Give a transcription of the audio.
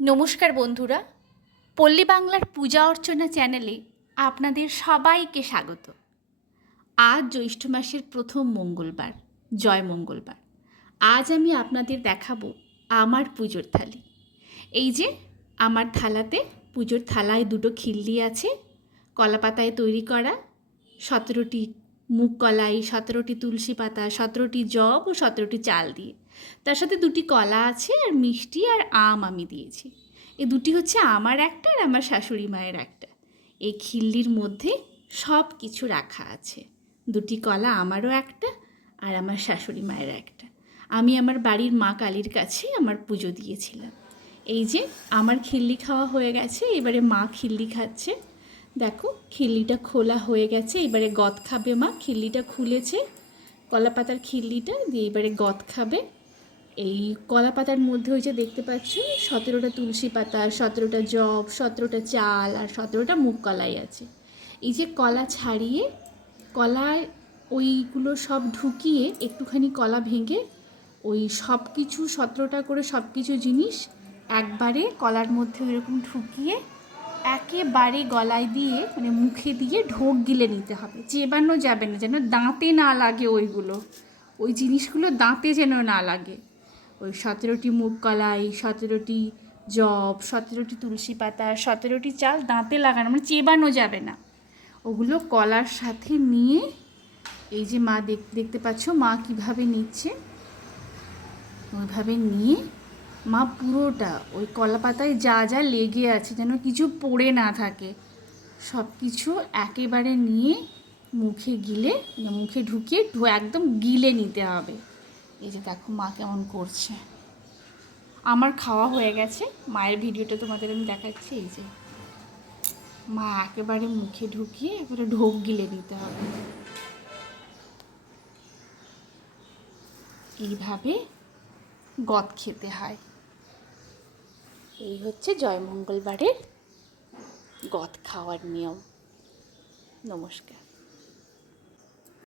নমস্কার বন্ধুরা। পল্লী বাংলার পূজা অর্চনা চ্যানেলে আপনাদের সবাইকে স্বাগত। আজ জ্যৈষ্ঠ মাসের প্রথম মঙ্গলবার, জয় মঙ্গলবার। আজ আমি আপনাদের দেখাবো আমার পুজোর থালি। এই যে, আমার থালাতে পুজোর থালায় দুটো খিল্লি আছে, কলাপাতায় তৈরি করা, সতেরোটি মুগ কলাই, সতেরোটি তুলসী পাতা, সতেরোটি জব ও সতেরোটি চাল দিয়ে। তার সাথে দুটি কলা আছে আর মিষ্টি আর আম আমি দিয়েছি। এ দুটি হচ্ছে আমার একটা আর আমার শাশুড়ি মায়ের একটা। এই খিল্লির মধ্যে সব কিছু রাখা আছে। দুটি কলা আমারও একটা আর আমার শাশুড়ি মায়ের একটা। আমি আমার বাড়ির মা কালীর কাছে আমার পুজো দিয়েছিলাম। এই যে আমার খিল্লি খাওয়া হয়ে গেছে, এবারে মা খিল্লি খাচ্ছে। দেখো, খিল্লিটা খোলা হয়ে গেছে, এবারে গদ খাবে মা, খিল্লিটা খুলেছে। কলা পাতার খিল্লিটা দিয়ে এবারে গদ খাবে। এই কলা পাতার মধ্যে ওই যে দেখতে পাচ্ছ সতেরোটা তুলসী পাতা, সতেরোটা জব সতেরোটা চাল আর সতেরোটা মুখ কলাই আছে। এই যে কলা ছাড়িয়ে, কলায় ওইগুলো সব ঢুকিয়ে একটুখানি কলা ভেঙে ওই সব কিছু সতেরোটা করে সব কিছু জিনিস একবারে কলার মধ্যে ওইরকম ঢুকিয়ে একেবারে গলায় দিয়ে মানে মুখে দিয়ে ঢোক গিলে নিতে হবে। চেবানো যাবে না, যেন দাঁতে না লাগে ওইগুলো। ওই জিনিসগুলো দাঁতে যেন না লাগে। ওই সতেরোটি মুগ কলাই, সতেরোটি জব সতেরোটি তুলসী পাতা, সতেরোটি চাল দাঁতে লাগানো মানে চেবানো যাবে না। ওগুলো কলার সাথে নিয়ে এই যে মা দেখতে পাচ্ছ মা কীভাবে নিচ্ছে? ওইভাবে নিয়ে মা পুরোটা ওই কলা পাতায় যা যা লেগে আছে যেন কিছু পড়ে না থাকে সব কিছু একেবারে নিয়ে মুখে গিলে, মুখে ঢুকিয়ে একদম গিলে নিতে হবে। এই যে দেখো মা কেমন করছে। আমার খাওয়া হয়ে গেছে। মায়ের ভিডিওটা তোমাদের আমি দেখাচ্ছি। এই যে মা একেবারে মুখে ঢুকিয়ে এবারে ঢোক গিলে নিতে হবে। এইভাবে গদ খেতে হয়। এই হচ্ছে জয় মঙ্গলবারের গদ খাওয়ার নিয়ম। নমস্কার।